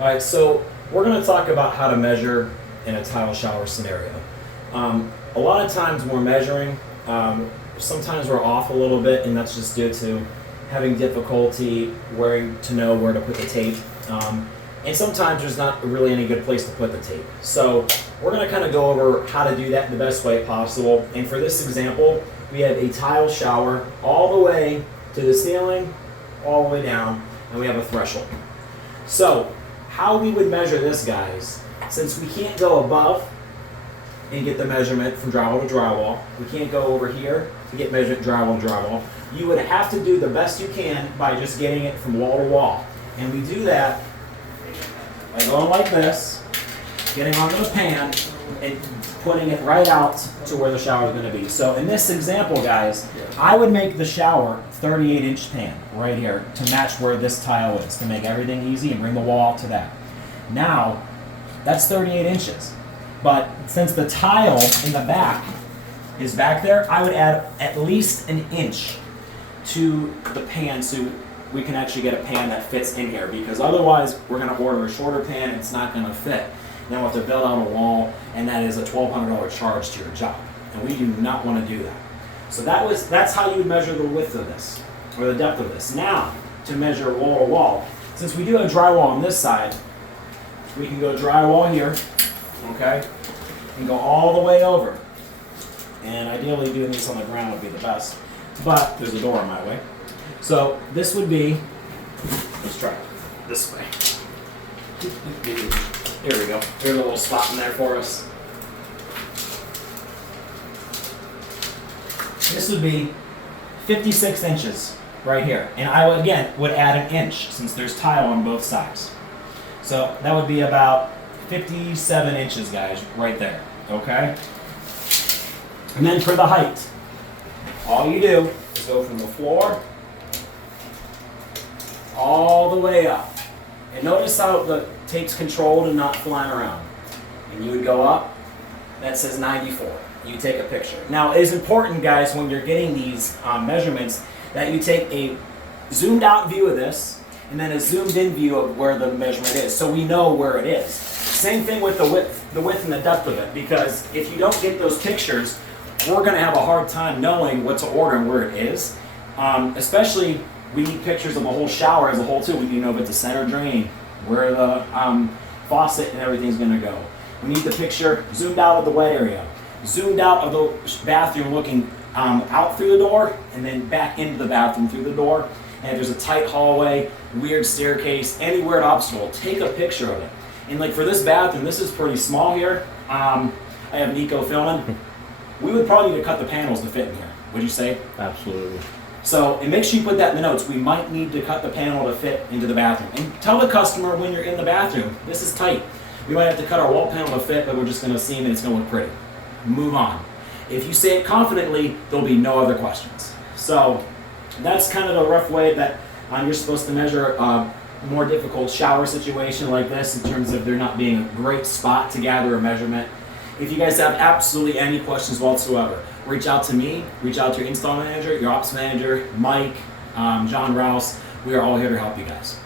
All right, so we're going to talk about how to measure in a tile shower scenario. A lot of times when we're measuring, sometimes we're off a little bit, and that's just due to having difficulty where to know where to put the tape. And sometimes there's not really any good place to put the tape. So we're going to kind of go over how to do that in the best way possible. And for this example, we have a tile shower all the way to the ceiling, all the way down, and we have a threshold. So how we would measure this, guys, since we can't go above and get the measurement from drywall to drywall, we can't go over here to get measurement drywall to drywall, you would have to do the best you can by just getting it from wall to wall. And we do that by going like this, getting onto the pan, and putting it right out to where the shower is going to be. So in this example, guys, I would make the shower 38-inch pan right here to match where this tile is, to make everything easy and bring the wall to that. Now, that's 38 inches. But since the tile in the back is back there, I would add at least an inch to the pan so we can actually get a pan that fits in here, because otherwise we're going to order a shorter pan and it's not going to fit. Then we'll have to build out a wall, and that is a $1,200 charge to your job, and we do not want to do that. So that's how you would measure the width of this, or the depth of this. Now, to measure wall to wall, since we do have drywall on this side, we can go drywall here, okay, and go all the way over. And ideally doing this on the ground would be the best, but there's a door in my way. So this would be, let's try it this way. Here we go. There's a little spot in there for us. This would be 56 inches right here. And I would, again, would add an inch since there's tile on both sides. So that would be about 57 inches, guys, right there, okay? And then for the height, all you do is go from the floor all the way up. And notice how the tape's controlled and not flying around. And you would go up, that says 94. You take a picture. Now, it is important, guys, when you're getting these measurements, that you take a zoomed out view of this and then a zoomed in view of where the measurement is, so we know where it is. Same thing with the width and the depth of it, because if you don't get those pictures, we're going to have a hard time knowing what to order and where it is. Especially, we need pictures of the whole shower as a whole too. We need to know if it's a center drain, where the faucet and everything's going to go. We need the picture zoomed out of the wet area, zoomed out of the bathroom looking out through the door, and then back into the bathroom through the door. And if there's a tight hallway, weird staircase, any weird obstacle, take a picture of it. And like for this bathroom, this is pretty small here. I have Nico filming. We would probably need to cut the panels to fit in here. Would you say? Absolutely. So, and make sure you put that in the notes. We might need to cut the panel to fit into the bathroom. And tell the customer when you're in the bathroom, this is tight. We might have to cut our wall panel to fit, but we're just going to seam and it's going to look pretty. Move on. If you say it confidently, there'll be no other questions. So, that's kind of the rough way that you're supposed to measure a more difficult shower situation like this, in terms of there not being a great spot to gather a measurement. If you guys have absolutely any questions whatsoever, reach out to me, reach out to your install manager, your ops manager, Mike, John Rouse. We are all here to help you guys.